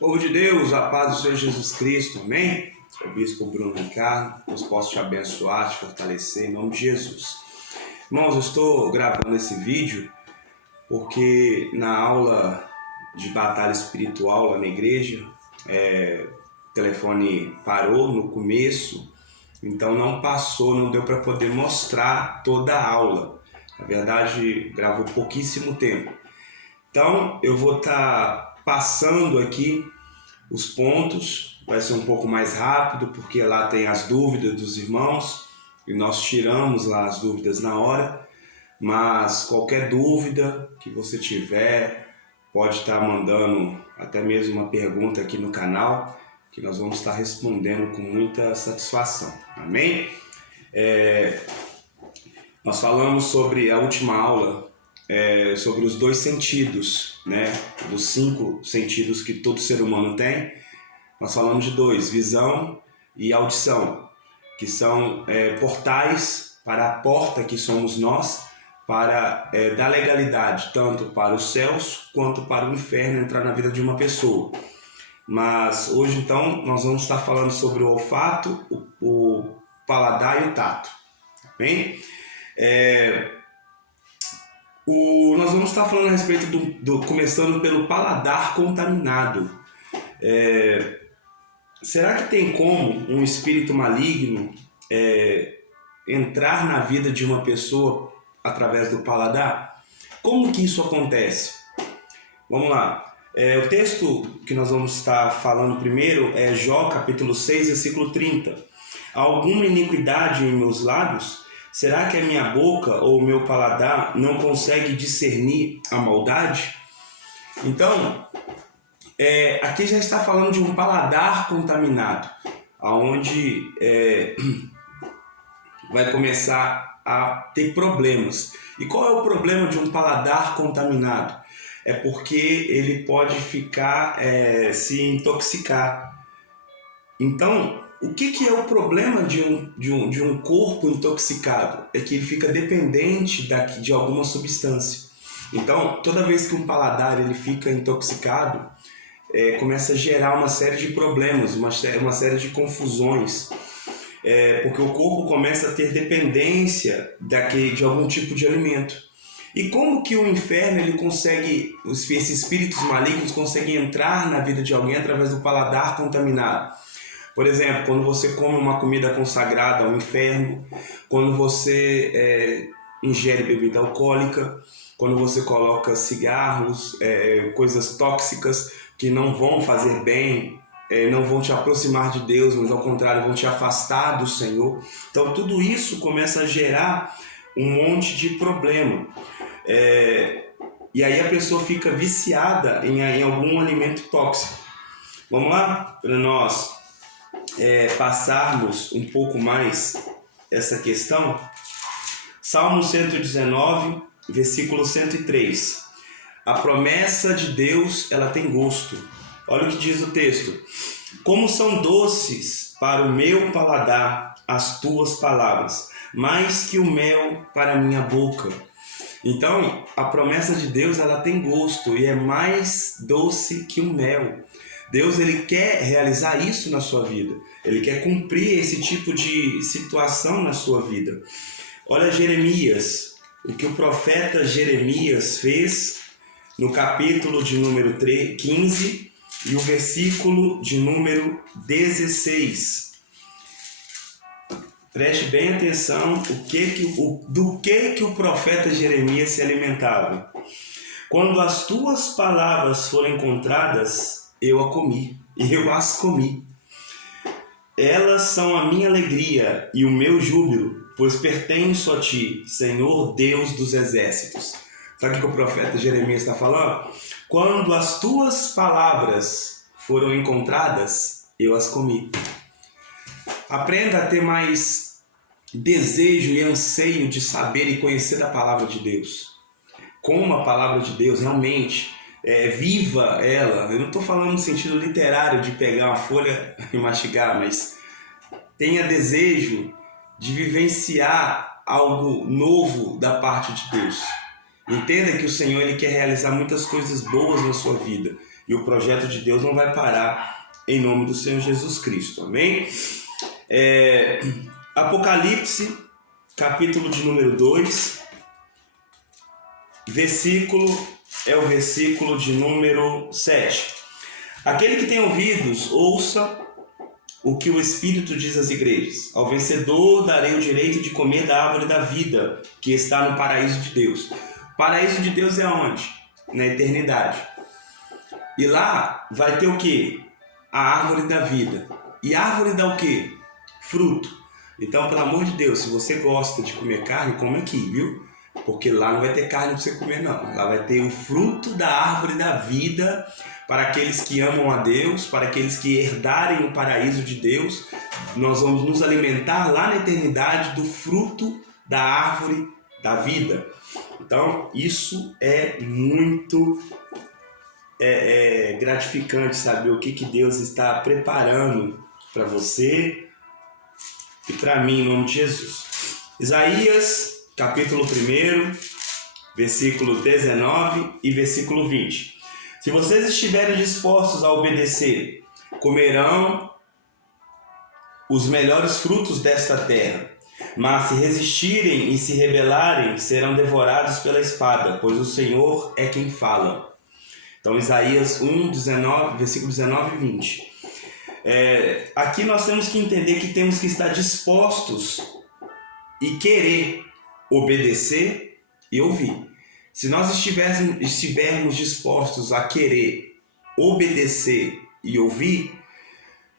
Povo de Deus, a paz do Senhor Jesus Cristo, amém? Sou o Bispo Bruno Ricardo, Deus possa te abençoar, te fortalecer em nome de Jesus. Irmãos, eu estou gravando esse vídeo porque na aula de batalha espiritual lá na igreja, o telefone parou no começo, então não deu para poder mostrar toda a aula. Na verdade, gravou pouquíssimo tempo. Então, eu vou estar passando aqui os pontos, vai ser um pouco mais rápido, porque lá tem as dúvidas dos irmãos, e nós tiramos lá as dúvidas na hora, mas qualquer dúvida que você tiver, pode estar mandando até mesmo uma pergunta aqui no canal, que nós vamos estar respondendo com muita satisfação, amém? Nós falamos sobre a última aula, sobre os 2 sentidos, né? Dos 5 sentidos que todo ser humano tem, nós falamos de 2, visão e audição, que são portais para a porta que somos nós, para dar legalidade tanto para os céus quanto para o inferno entrar na vida de uma pessoa. Mas hoje então nós vamos estar falando sobre o olfato, o paladar e o tato, bem? Nós vamos estar falando a respeito começando pelo paladar contaminado. Será que tem como um espírito maligno entrar na vida de uma pessoa através do paladar? Como que isso acontece? Vamos lá. O texto que nós vamos estar falando primeiro é Jó, capítulo 6, versículo 30. Há alguma iniquidade em meus lábios? Será que a minha boca ou o meu paladar não consegue discernir a maldade? Então, aqui já está falando de um paladar contaminado, onde vai começar a ter problemas. E qual é o problema de um paladar contaminado? É porque ele pode se intoxicar. Então, o que é o problema de um corpo intoxicado? É que ele fica dependente de alguma substância. Então, toda vez que um paladar ele fica intoxicado, começa a gerar uma série de problemas, uma série de confusões, porque o corpo começa a ter dependência de algum tipo de alimento. E como que o inferno esses espíritos malignos conseguem entrar na vida de alguém através do paladar contaminado? Por exemplo, quando você come uma comida consagrada ao inferno, quando você ingere bebida alcoólica, quando você coloca cigarros, coisas tóxicas que não vão fazer bem, não vão te aproximar de Deus, mas ao contrário vão te afastar do Senhor. Então tudo isso começa a gerar um monte de problema. E aí a pessoa fica viciada em algum alimento tóxico. Vamos lá? Para nós passarmos um pouco mais essa questão. Salmo 119, versículo 103. A promessa de Deus, ela tem gosto. Olha o que diz o texto. Como são doces para o meu paladar as tuas palavras, mais que o mel para a minha boca. Então, a promessa de Deus, ela tem gosto e é mais doce que o mel. Deus, ele quer realizar isso na sua vida. Ele quer cumprir esse tipo de situação na sua vida. Olha Jeremias, o que o profeta Jeremias fez no capítulo de número 15 e o versículo de número 16. Preste bem atenção do que o profeta Jeremias se alimentava. Quando as tuas palavras foram encontradas, eu as comi. Elas são a minha alegria e o meu júbilo, pois pertenço a ti, Senhor Deus dos exércitos. Sabe o que o profeta Jeremias está falando? Quando as tuas palavras foram encontradas, eu as comi. Aprenda a ter mais desejo e anseio de saber e conhecer da palavra de Deus. Como a palavra de Deus realmente viva ela. Eu não estou falando no sentido literário de pegar uma folha e mastigar, mas tenha desejo de vivenciar algo novo da parte de Deus. Entenda que o Senhor ele quer realizar muitas coisas boas na sua vida. E o projeto de Deus não vai parar em nome do Senhor Jesus Cristo. Amém? Apocalipse, capítulo de número 2, é o versículo de número 7. Aquele que tem ouvidos, ouça o que o Espírito diz às igrejas. Ao vencedor darei o direito de comer da árvore da vida, que está no paraíso de Deus. O paraíso de Deus é onde? Na eternidade. E lá vai ter o quê? A árvore da vida. E a árvore dá o quê? Fruto. Então, pelo amor de Deus, se você gosta de comer carne, come aqui, viu? Porque lá não vai ter carne para você comer, não. Lá vai ter o fruto da árvore da vida para aqueles que amam a Deus, para aqueles que herdarem o paraíso de Deus. Nós vamos nos alimentar lá na eternidade do fruto da árvore da vida. Então, isso é muito gratificante saber o que Deus está preparando para você e para mim, em nome de Jesus. Isaías, capítulo 1, versículo 19 e versículo 20. Se vocês estiverem dispostos a obedecer, comerão os melhores frutos desta terra. Mas se resistirem e se rebelarem, serão devorados pela espada, pois o Senhor é quem fala. Então, Isaías 1, 19, versículo 19 e 20. Aqui nós temos que entender que temos que estar dispostos e querer obedecer e ouvir. Se nós estivermos dispostos a querer obedecer e ouvir,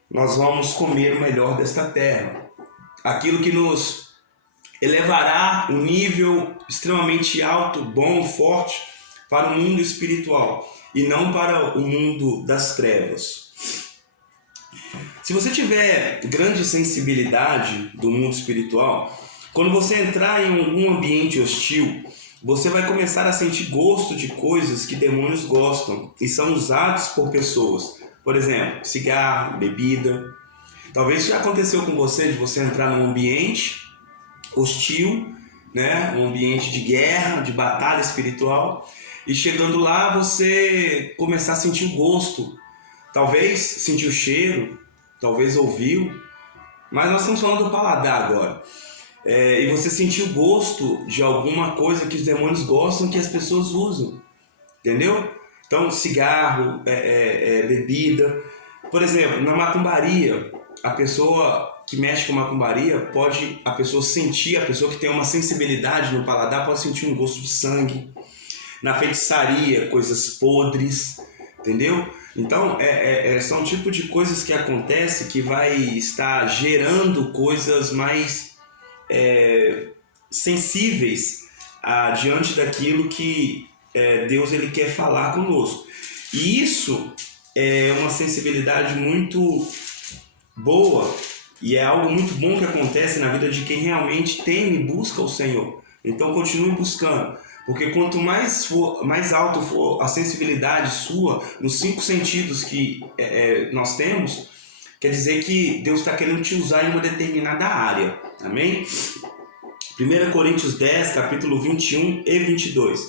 nós vamos comer o melhor desta terra. Aquilo que nos elevará um nível extremamente alto, bom, forte para o mundo espiritual e não para o mundo das trevas. Se você tiver grande sensibilidade do mundo espiritual, quando você entrar em algum ambiente hostil, você vai começar a sentir gosto de coisas que demônios gostam e são usados por pessoas. Por exemplo, cigarro, bebida. Talvez já aconteceu com você de você entrar num ambiente hostil, né? Um ambiente de guerra, de batalha espiritual, e chegando lá você começar a sentir o gosto. Talvez sentir o cheiro, talvez ouviu, mas nós estamos falando do paladar agora. E você sentir o gosto de alguma coisa que os demônios gostam, que as pessoas usam, entendeu? Então, cigarro, bebida. Por exemplo, na macumbaria, a pessoa que mexe com macumbaria a pessoa que tem uma sensibilidade no paladar pode sentir um gosto de sangue. Na feitiçaria, coisas podres, entendeu? Então, são tipo de coisas que acontecem que vai estar gerando coisas mais sensíveis diante daquilo que Deus ele quer falar conosco. E isso é uma sensibilidade muito boa e é algo muito bom que acontece na vida de quem realmente teme e busca o Senhor. Então continue buscando, porque quanto mais alto for a sensibilidade sua nos 5 sentidos que nós temos, quer dizer que Deus está querendo te usar em uma determinada área. Amém? 1 Coríntios 10, capítulo 21 e 22.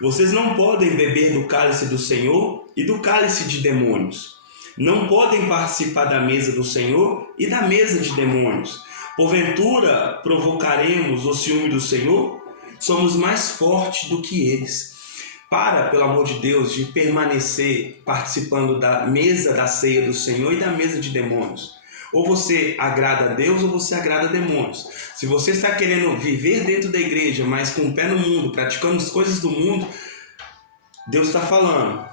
Vocês não podem beber do cálice do Senhor e do cálice de demônios. Não podem participar da mesa do Senhor e da mesa de demônios. Porventura, provocaremos o ciúme do Senhor? Somos mais fortes do que eles. Pelo amor de Deus, de permanecer participando da mesa da ceia do Senhor e da mesa de demônios. Ou você agrada a Deus ou você agrada a demônios. Se você está querendo viver dentro da igreja, mas com o pé no mundo, praticando as coisas do mundo, Deus está falando,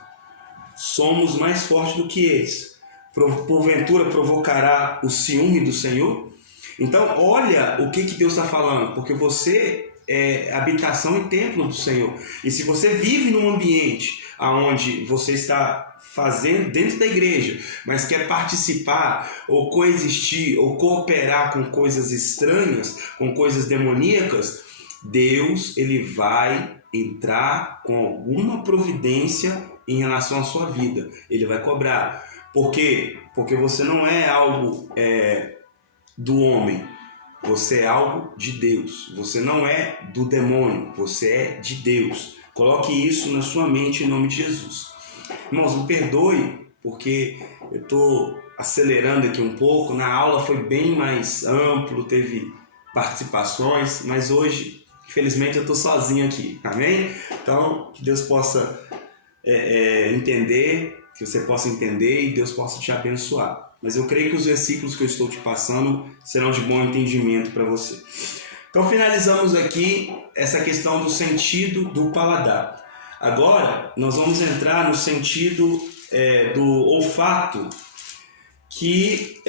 somos mais fortes do que eles. Porventura provocará o ciúme do Senhor? Então olha o que Deus está falando, porque você é habitação e templo do Senhor. E se você vive num ambiente onde você está fazendo dentro da igreja, mas quer participar ou coexistir ou cooperar com coisas estranhas, com coisas demoníacas, Deus ele vai entrar com alguma providência em relação à sua vida. Ele vai cobrar. Por quê? Porque você não é algo do homem. Você é algo de Deus. Você não é do demônio. Você é de Deus. Coloque isso na sua mente em nome de Jesus. Irmãos, me perdoe, porque eu estou acelerando aqui um pouco. Na aula foi bem mais amplo, teve participações, mas hoje, infelizmente, eu estou sozinho aqui, amém? Então, que Deus possa entender, que você possa entender e Deus possa te abençoar. Mas eu creio que os versículos que eu estou te passando serão de bom entendimento para você. Então, finalizamos aqui essa questão do sentido do paladar. Agora, nós vamos entrar no sentido do olfato, que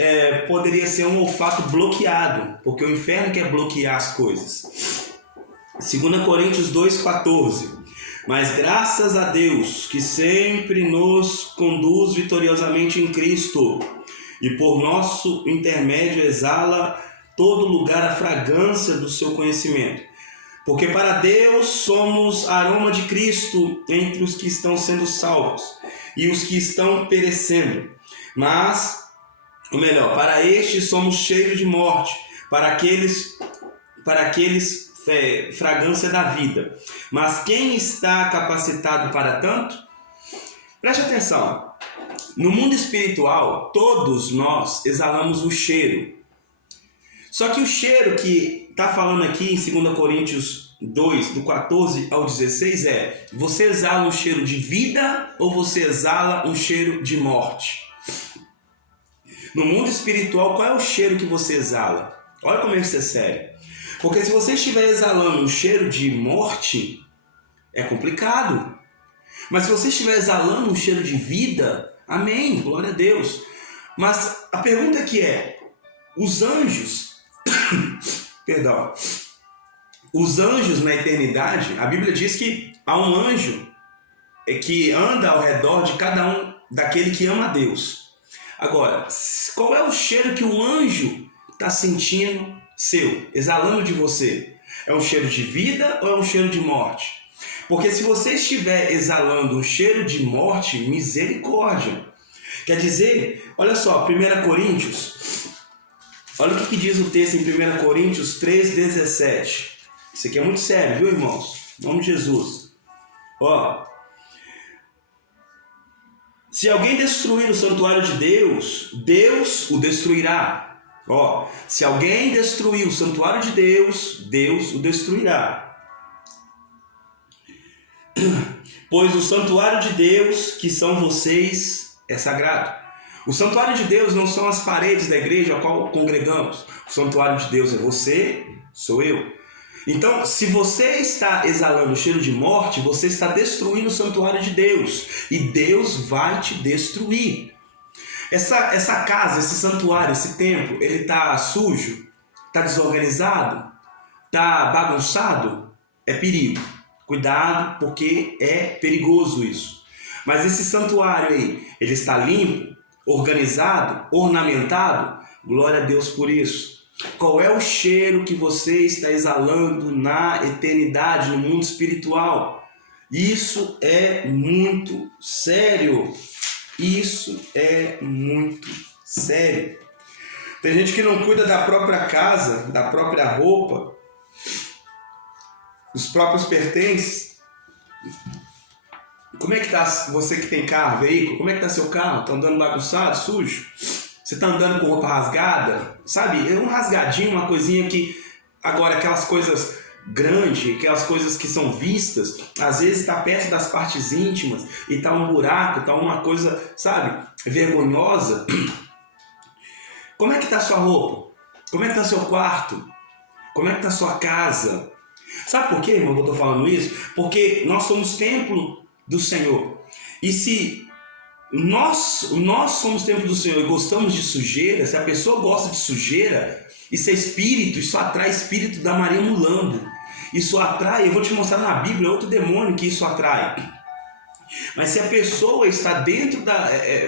poderia ser um olfato bloqueado, porque o inferno quer bloquear as coisas. 2 Coríntios 2,14. Mas graças a Deus, que sempre nos conduz vitoriosamente em Cristo, e por nosso intermédio exala todo lugar a fragrância do seu conhecimento. Porque para Deus somos aroma de Cristo entre os que estão sendo salvos e os que estão perecendo. Mas, ou melhor, para estes somos cheios de morte, para aqueles fragrância da vida. Mas quem está capacitado para tanto? Preste atenção. No mundo espiritual, todos nós exalamos um cheiro. Só que o cheiro que está falando aqui em 2 Coríntios 2, do 14 ao 16 você exala um cheiro de vida ou você exala um cheiro de morte? No mundo espiritual, qual é o cheiro que você exala? Olha como isso é sério. Porque se você estiver exalando um cheiro de morte, é complicado. Mas se você estiver exalando um cheiro de vida, amém, glória a Deus. Mas a pergunta aqui os anjos, perdão, os anjos na eternidade, a Bíblia diz que há um anjo que anda ao redor de cada um daquele que ama a Deus. Agora, qual é o cheiro que o anjo está sentindo exalando de você? É um cheiro de vida ou é um cheiro de morte? Porque se você estiver exalando um cheiro de morte, misericórdia. Quer dizer, olha só, 1 Coríntios, olha o que diz o texto em 1 Coríntios 3,17. Isso aqui é muito sério, viu, irmãos? Em nome de Jesus. Se alguém destruir o santuário de Deus, Deus o destruirá. Se alguém destruir o santuário de Deus, Deus o destruirá. Pois o santuário de Deus, que são vocês, é sagrado. O santuário de Deus não são as paredes da igreja a qual congregamos. O santuário de Deus é você, sou eu. Então, se você está exalando o cheiro de morte, você está destruindo o santuário de Deus. E Deus vai te destruir. Essa casa, esse santuário, esse templo, ele está sujo? Está desorganizado? Está bagunçado? É perigo. Cuidado, porque é perigoso isso. Mas esse santuário aí, ele está limpo, organizado, ornamentado? Glória a Deus por isso. Qual é o cheiro que você está exalando na eternidade, no mundo espiritual? Isso é muito sério. Isso é muito sério. Tem gente que não cuida da própria casa, da própria roupa, dos próprios pertences. Como é que está você que tem carro, veículo? Como é que está seu carro? Está andando bagunçado, sujo? Você está andando com roupa rasgada? Sabe, é um rasgadinho, uma coisinha que... Agora, aquelas coisas grandes, aquelas coisas que são vistas, às vezes está perto das partes íntimas e está um buraco, está uma coisa, sabe, vergonhosa. Como é que está sua roupa? Como é que está seu quarto? Como é que está sua casa? Sabe por quê, irmão, que eu estou falando isso? Porque nós somos templo do Senhor. E se nós somos templo do Senhor e gostamos de sujeira, se a pessoa gosta de sujeira, isso é espírito, isso atrai espírito da Maria Mulambo. Isso atrai, eu vou te mostrar na Bíblia outro demônio que isso atrai. Mas se a pessoa está dentro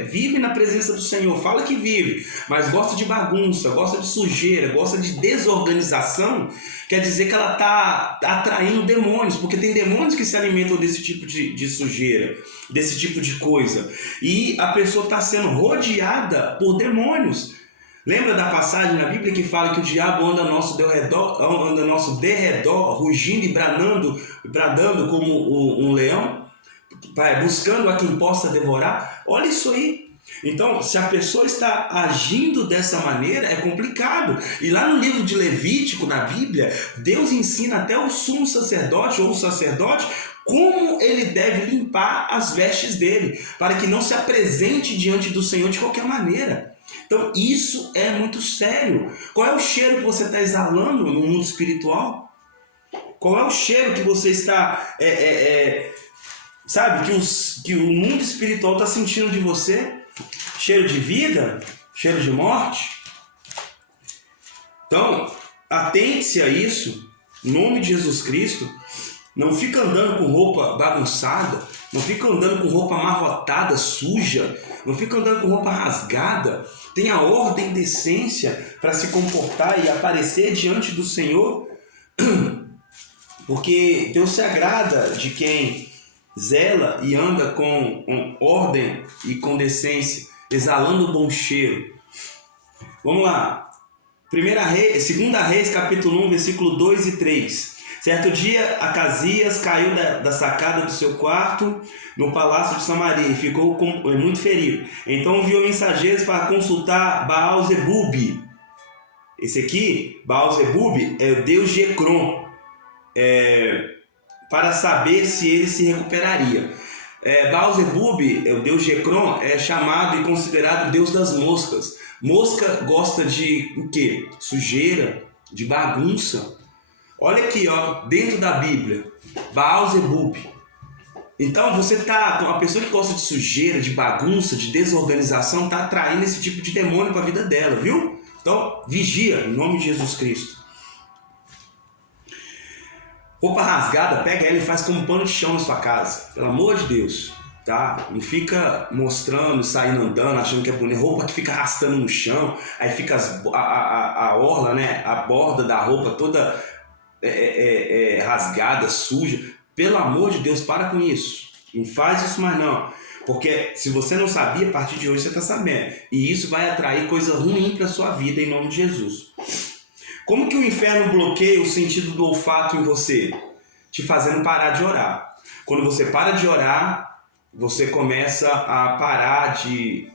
vive na presença do Senhor, fala que vive, mas gosta de bagunça, gosta de sujeira, gosta de desorganização, quer dizer que ela está atraindo demônios, porque tem demônios que se alimentam desse tipo de sujeira, desse tipo de coisa. E a pessoa está sendo rodeada por demônios. Lembra da passagem na Bíblia que fala que o diabo anda ao nosso derredor, rugindo e bradando como um leão, buscando a quem possa devorar? Olha isso aí. Então, se a pessoa está agindo dessa maneira, é complicado. E lá no livro de Levítico, na Bíblia, Deus ensina até o sumo sacerdote ou o sacerdote como ele deve limpar as vestes dele, para que não se apresente diante do Senhor de qualquer maneira. Então, isso é muito sério. Qual é o cheiro que você está exalando no mundo espiritual? Qual é o cheiro que você está... sabe, que o mundo espiritual está sentindo de você? Cheiro de vida? Cheiro de morte? Então, atente-se a isso, em nome de Jesus Cristo. Não fica andando com roupa bagunçada, não fica andando com roupa amarrotada, suja, não fica andando com roupa rasgada. Tenha ordem e decência para se comportar e aparecer diante do Senhor, porque Deus se agrada de quem zela e anda com ordem e com decência, exalando o bom cheiro. Vamos lá. 2 Reis, capítulo 1, versículo 2 e 3. Certo dia, Acasias caiu da sacada do seu quarto no palácio de Samaria e ficou muito ferido. Então enviou mensageiros para consultar Baal-zebub. Esse aqui, Baal-zebub, é o deus de Ecrom, para saber se ele se recuperaria. Baal-zebub, o deus de Ecrom, é chamado e considerado o deus das moscas. Mosca gosta de o quê? Sujeira, de bagunça. Olha aqui, ó, dentro da Bíblia, Baal-zebub. Então uma pessoa que gosta de sujeira, de bagunça, de desorganização, está atraindo esse tipo de demônio para a vida dela, viu? Então, vigia, em nome de Jesus Cristo. Roupa rasgada, pega ela e faz como pano de chão na sua casa. Pelo amor de Deus, tá? Não fica mostrando, saindo andando, achando que é bonito. Roupa que fica arrastando no chão, aí fica a orla, né? A borda da roupa toda rasgada, suja. Pelo amor de Deus, para com isso. Não faz isso mais não. Porque se você não sabia, a partir de hoje você está sabendo. E isso vai atrair coisa ruim para a sua vida em nome de Jesus. Como que o inferno bloqueia o sentido do olfato em você? Te fazendo parar de orar. Quando você para de orar, você começa a parar de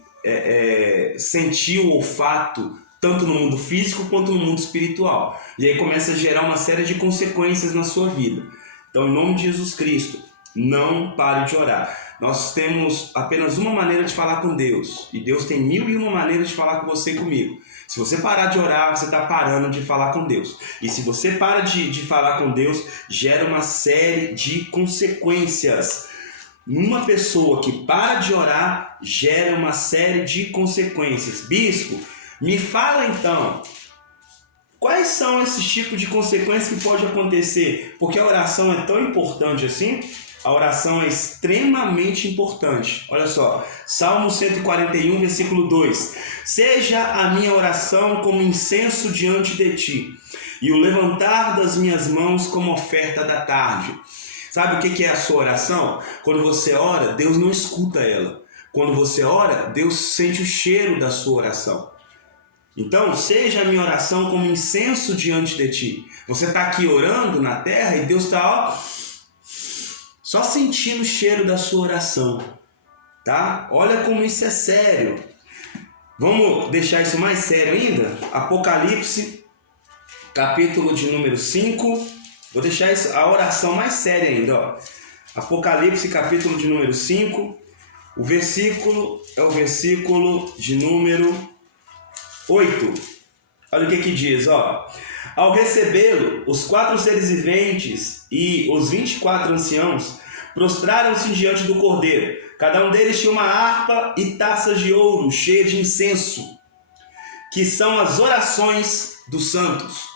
sentir o olfato, tanto no mundo físico quanto no mundo espiritual. E aí começa a gerar uma série de consequências na sua vida. Então, em nome de Jesus Cristo, não pare de orar. Nós temos apenas uma maneira de falar com Deus. E Deus tem 1001 maneiras de falar com você e comigo. Se você parar de orar, você está parando de falar com Deus. E se você para de falar com Deus, gera uma série de consequências. Uma pessoa que para de orar, gera uma série de consequências. Bispo, me fala então, quais são esses tipos de consequências que pode acontecer? Porque a oração é tão importante assim. A oração é extremamente importante. Olha só, Salmo 141, versículo 2. Seja a minha oração como incenso diante de ti, e o levantar das minhas mãos como oferta da tarde. Sabe o que é a sua oração? Quando você ora, Deus não escuta ela. Quando você ora, Deus sente o cheiro da sua oração. Então, seja a minha oração como incenso diante de ti. Você está aqui orando na terra e Deus está só sentindo o cheiro da sua oração, tá? Olha como isso é sério. Vamos deixar isso mais sério ainda? Apocalipse, capítulo de número 5. Vou deixar a oração mais séria ainda, ó. Apocalipse, capítulo de número 5. O versículo é o versículo de número 8. Olha o que diz, ó. Ao recebê-lo, os 4 seres viventes e os 24 anciãos prostraram-se diante do Cordeiro. Cada um deles tinha uma harpa e taças de ouro cheias de incenso, que são as orações dos santos.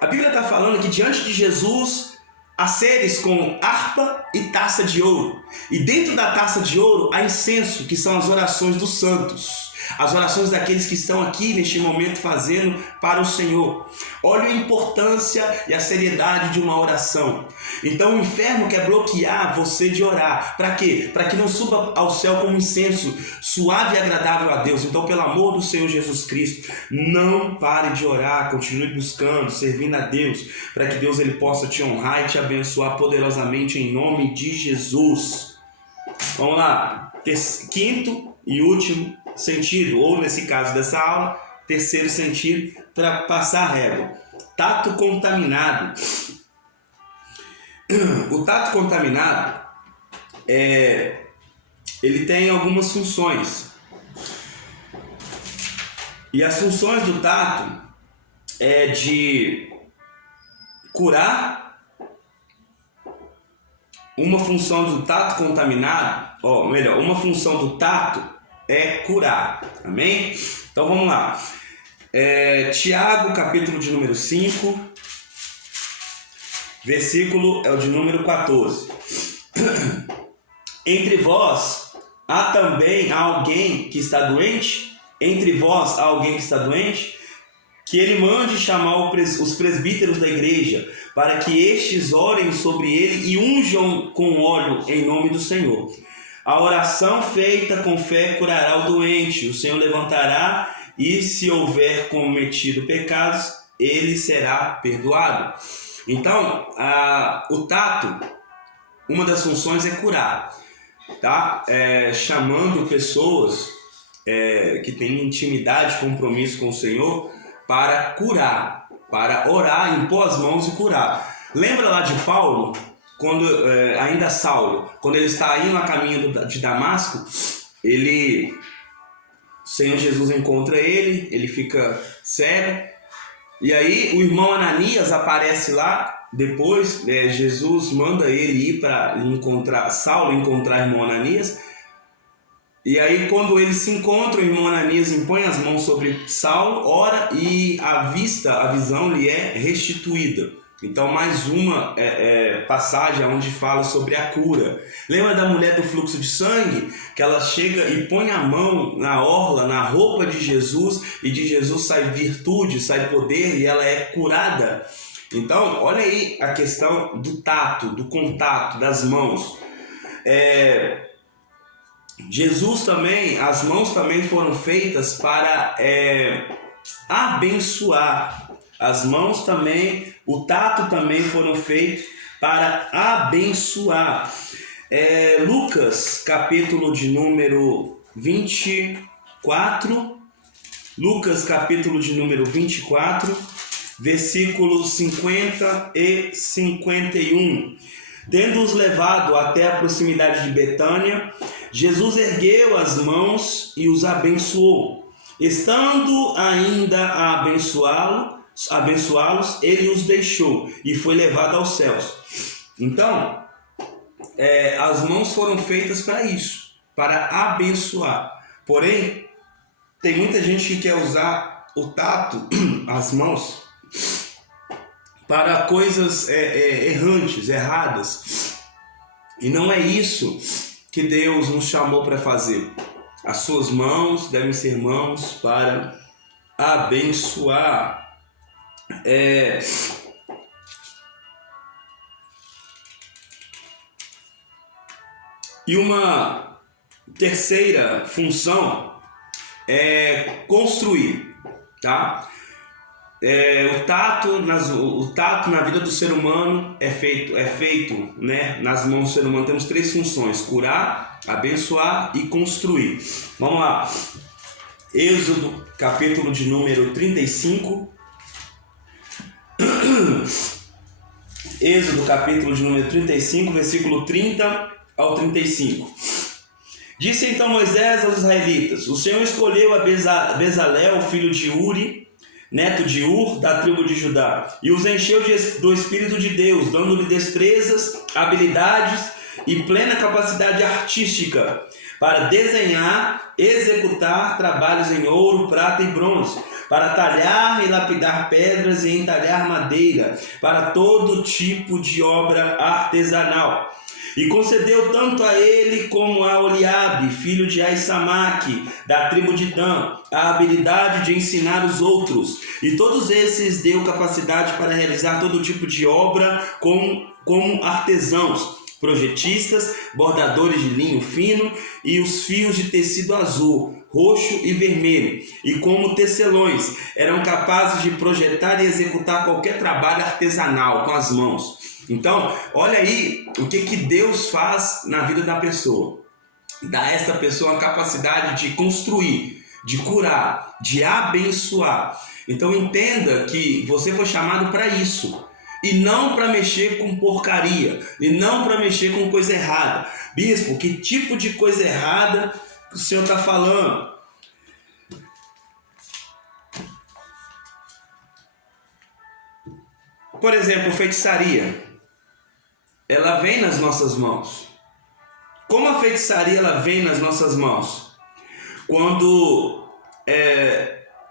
A Bíblia está falando que diante de Jesus há seres com harpa e taça de ouro. E dentro da taça de ouro há incenso, que são as orações dos santos. as orações daqueles que estão aqui neste momento fazendo para o Senhor. Olha a importância e a seriedade de uma oração. Então o inferno quer bloquear você de orar. Para quê? Para que não suba ao céu como incenso suave e agradável a Deus. Então, pelo amor do Senhor Jesus Cristo, não pare de orar, continue buscando, servindo a Deus, para que Deus ele possa te honrar e te abençoar poderosamente em nome de Jesus. Vamos lá, quinto e último sentido, ou nesse caso dessa aula, terceiro sentido, para passar a régua. Tato contaminado. O tato contaminado, ele tem algumas funções. E as funções do tato é de curar. Uma função do tato contaminado, uma função do tato é curar. Amém? Então vamos lá. Tiago, capítulo de número 5, versículo é o de número 14. Entre vós há também alguém que está doente? Entre vós há alguém que está doente? Que ele mande chamar os presbíteros da igreja, para que estes orem sobre ele e unjam com óleo em nome do Senhor. A oração feita com fé curará o doente, o Senhor levantará, e se houver cometido pecados, ele será perdoado. Então, o tato, uma das funções é curar, tá? Chamando pessoas que têm intimidade, compromisso com o Senhor, para curar, para orar, impor as mãos e curar. Lembra lá de Paulo, quando ainda Saulo, quando ele está indo a caminho de Damasco, o Senhor Jesus encontra ele fica cego, e aí o irmão Ananias aparece lá. Depois Jesus manda ele ir para Saulo encontrar o irmão Ananias. E aí quando eles se encontram, o irmão Ananias impõe as mãos sobre Saulo, ora, e a visão lhe é restituída. Então mais uma passagem onde fala sobre a cura. Lembra da mulher do fluxo de sangue? Que ela chega e põe a mão na orla, na roupa de Jesus, e de Jesus sai virtude, sai poder, e ela é curada. Então olha aí a questão do tato, do contato, das mãos. Jesus também, as mãos também foram feitas para abençoar. As mãos também, o tato também foram feitos para abençoar. Lucas, capítulo de número 24. Lucas, capítulo de número 24, versículos 50 e 51. Tendo-os levado até a proximidade de Betânia, Jesus ergueu as mãos e os abençoou. Estando ainda a abençoá-los, ele os deixou e foi levado aos céus. Então, as mãos foram feitas para isso, para abençoar. Porém, tem muita gente que quer usar o tato, as mãos, para coisas errantes, erradas. E não é isso que Deus nos chamou para fazer. As suas mãos devem ser mãos para abençoar. E uma terceira função é construir, tá? O tato na vida do ser humano é feito, né? Nas mãos do ser humano temos três funções: curar, abençoar e construir. Vamos lá. Êxodo, capítulo de número 35. Êxodo, capítulo de número 35, versículo 30 ao 35. Disse então Moisés aos israelitas: o Senhor escolheu a Bezalel, filho de Uri, neto de Ur, da tribo de Judá, e os encheu do Espírito de Deus, dando-lhe destrezas, habilidades e plena capacidade artística para desenhar, executar trabalhos em ouro, prata e bronze, para talhar e lapidar pedras e entalhar madeira, para todo tipo de obra artesanal. E concedeu tanto a ele como a Oliabe, filho de Aissamaque, da tribo de Dan, a habilidade de ensinar os outros. E todos esses deu capacidade para realizar todo tipo de obra como artesãos, projetistas, bordadores de linho fino e os fios de tecido azul, roxo e vermelho, e como tecelões, eram capazes de projetar e executar qualquer trabalho artesanal com as mãos. Então, olha aí o que Deus faz na vida da pessoa. Dá a esta pessoa a capacidade de construir, de curar, de abençoar. Então entenda que você foi chamado para isso. E não para mexer com porcaria. E não para mexer com coisa errada. Bispo, que tipo de coisa errada que o senhor está falando? Por exemplo, feitiçaria. Ela vem nas nossas mãos. Como a feitiçaria ela vem nas nossas mãos? Quando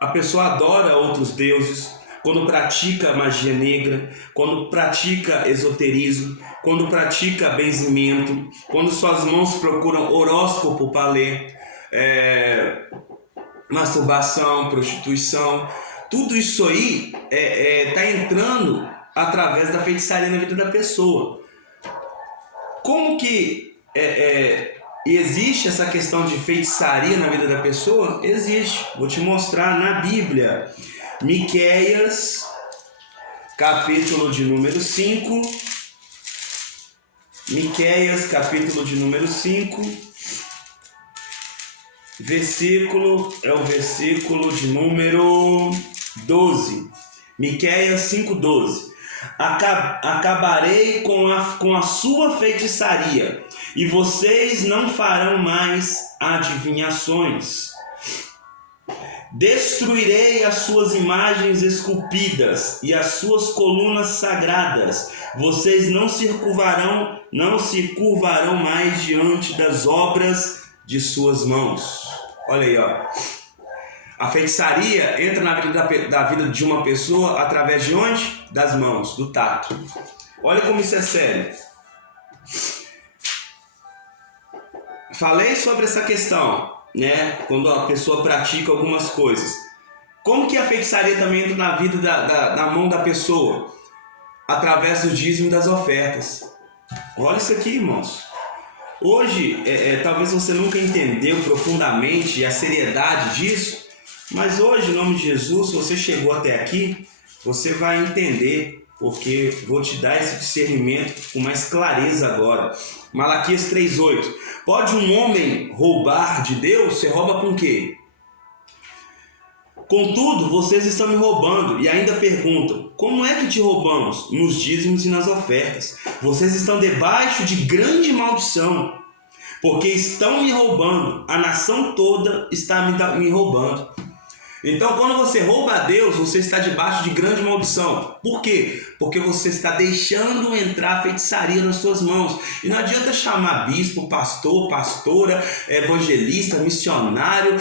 a pessoa adora outros deuses, quando pratica magia negra, quando pratica esoterismo, quando pratica benzimento, quando suas mãos procuram horóscopo para ler, masturbação, prostituição, tudo isso aí está entrando através da feitiçaria na vida da pessoa. Como que existe essa questão de feitiçaria na vida da pessoa? Existe. Vou te mostrar na Bíblia. Miqueias, capítulo de número 5. Miqueias, capítulo de número 5. O versículo de número 12. Miqueias 5:12. Acabarei com a sua feitiçaria, e vocês não farão mais adivinhações. Destruirei as suas imagens esculpidas e as suas colunas sagradas. Vocês não se curvarão mais diante das obras de suas mãos. Olha aí, ó. A feitiçaria entra na vida da vida de uma pessoa através de onde? Das mãos, do tato. Olha como isso é sério. Falei sobre essa questão, né? Quando a pessoa pratica algumas coisas. Como que a feitiçaria também entra na vida da mão da pessoa? Através do dízimo e das ofertas. Olha isso aqui, irmãos. Hoje, talvez você nunca entendeu profundamente a seriedade disso. Mas hoje, em nome de Jesus, se você chegou até aqui, você vai entender, porque vou te dar esse discernimento com mais clareza agora. Malaquias 3:8. Pode um homem roubar de Deus? Você rouba com o quê? Contudo, vocês estão me roubando e ainda perguntam, como é que te roubamos? Nos dízimos e nas ofertas. Vocês estão debaixo de grande maldição, porque estão me roubando. A nação toda está me roubando. Então, quando você rouba a Deus, você está debaixo de grande maldição. Por quê? Porque você está deixando entrar feitiçaria nas suas mãos. E não adianta chamar bispo, pastor, pastora, evangelista, missionário,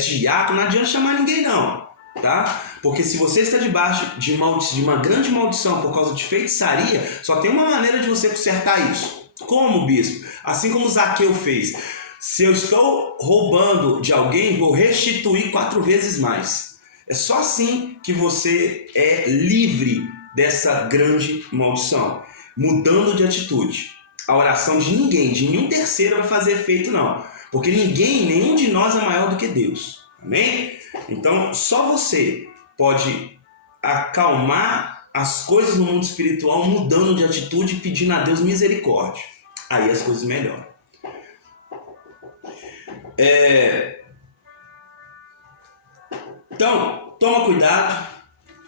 diácono, não adianta chamar ninguém não, tá? Porque se você está debaixo de uma grande maldição por causa de feitiçaria, só tem uma maneira de você consertar isso. Como, bispo? Assim como Zaqueu fez. Se eu estou roubando de alguém, vou restituir 4 vezes mais. É só assim que você é livre dessa grande maldição. Mudando de atitude. A oração de ninguém, de nenhum terceiro vai fazer efeito não. Porque nenhum de nós é maior do que Deus. Amém? Então, só você pode acalmar as coisas no mundo espiritual mudando de atitude e pedindo a Deus misericórdia. Aí as coisas melhoram. Então, toma cuidado,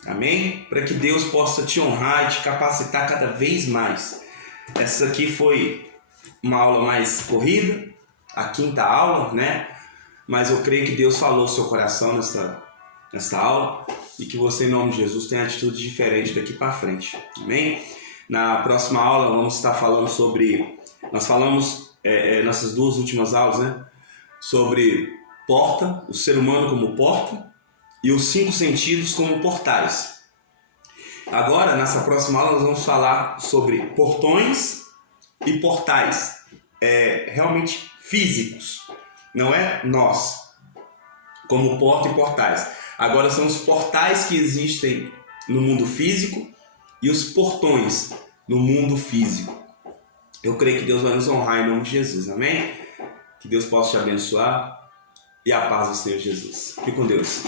amém? Para que Deus possa te honrar e te capacitar cada vez mais. Essa aqui foi uma aula mais corrida, a 5ª aula, né? Mas eu creio que Deus falou ao seu coração nessa aula e que você, em nome de Jesus, tenha atitude diferente daqui para frente, amém? Na próxima aula vamos estar falando sobre... Nós falamos nessas 2 últimas aulas, né? Sobre porta, o ser humano como porta e os 5 sentidos como portais. Agora, nessa próxima aula, nós vamos falar sobre portões e portais realmente físicos. Não é nós, como porta e portais. Agora são os portais que existem no mundo físico e os portões no mundo físico. Eu creio que Deus vai nos honrar em nome de Jesus, amém? Que Deus possa te abençoar e a paz do Senhor Jesus. Fique com Deus.